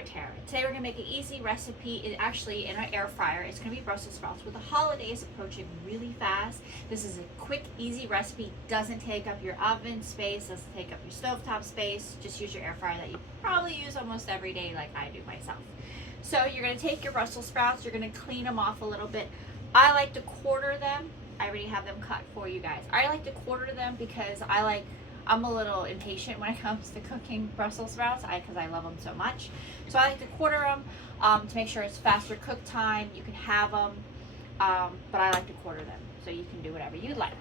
with Tara. Today we're gonna make an easy recipe, actually in our air fryer. It's gonna be Brussels sprouts. With the holidays approaching really fast, this is a quick, easy recipe. Doesn't take up your oven space, doesn't take up your stovetop space. Just use your air fryer that you probably use almost every day like I do myself. So you're gonna take your Brussels sprouts, you're gonna clean them off a little bit. I like to quarter them. I already have them cut for you guys. I like to quarter them because I'm a little impatient when it comes to cooking Brussels sprouts because I love them so much. So I like to quarter them to make sure it's faster cook time. You can have them, but I like to quarter them so you can do whatever you like.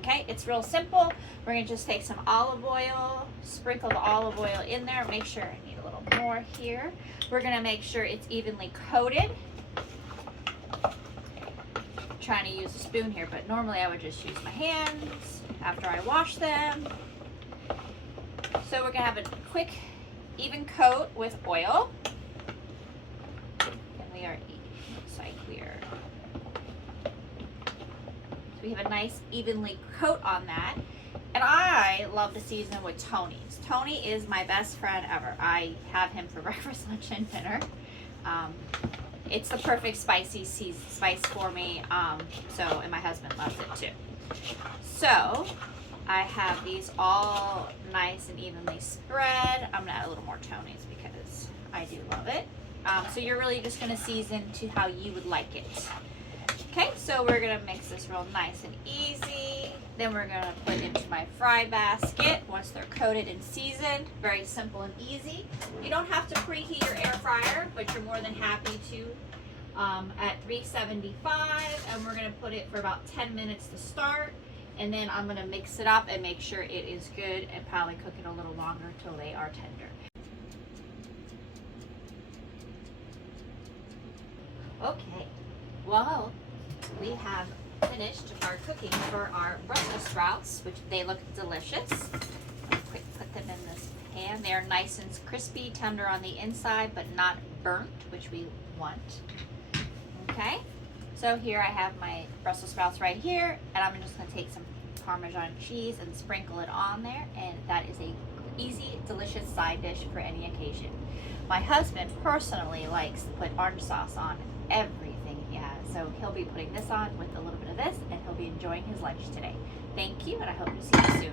Okay, it's real simple. We're gonna just take some olive oil, sprinkle the olive oil in there. Make sure, I need a little more here. We're gonna make sure it's evenly coated. Trying to use a spoon here, but normally I would just use my hands after I wash them. So we're gonna have a quick, even coat with oil. And we are, looks like so we have a nice evenly coat on that. And I love to season with Tony's. Tony is my best friend ever. I have him for breakfast, lunch, and dinner. It's the perfect spice for me. And my husband loves it too. So I have these all nice and evenly spread. I'm gonna add a little more Tony's because I do love it. So you're really just gonna season to how you would like it. Okay, so we're gonna mix this real nice and easy. Then we're gonna put it into my fry basket once they're coated and seasoned. Very simple and easy. You don't have to preheat your air fryer, but you're more than happy to at 375, and we're gonna put it for about 10 minutes to start. And then I'm gonna mix it up and make sure it is good and probably cook it a little longer till they are tender. Okay, well, we have finished our cooking for our Brussels sprouts, which they look delicious. I'll quick put them in this pan. They're nice and crispy, tender on the inside, but not burnt, which we want. Okay, so here I have my Brussels sprouts right here, and I'm just gonna take some Parmesan cheese and sprinkle it on there, and that is a easy, delicious side dish for any occasion. My husband personally likes to put orange sauce on everything he has, so he'll be putting this on with a little bit of this, and he'll be enjoying his lunch today. Thank you, and I hope to see you soon.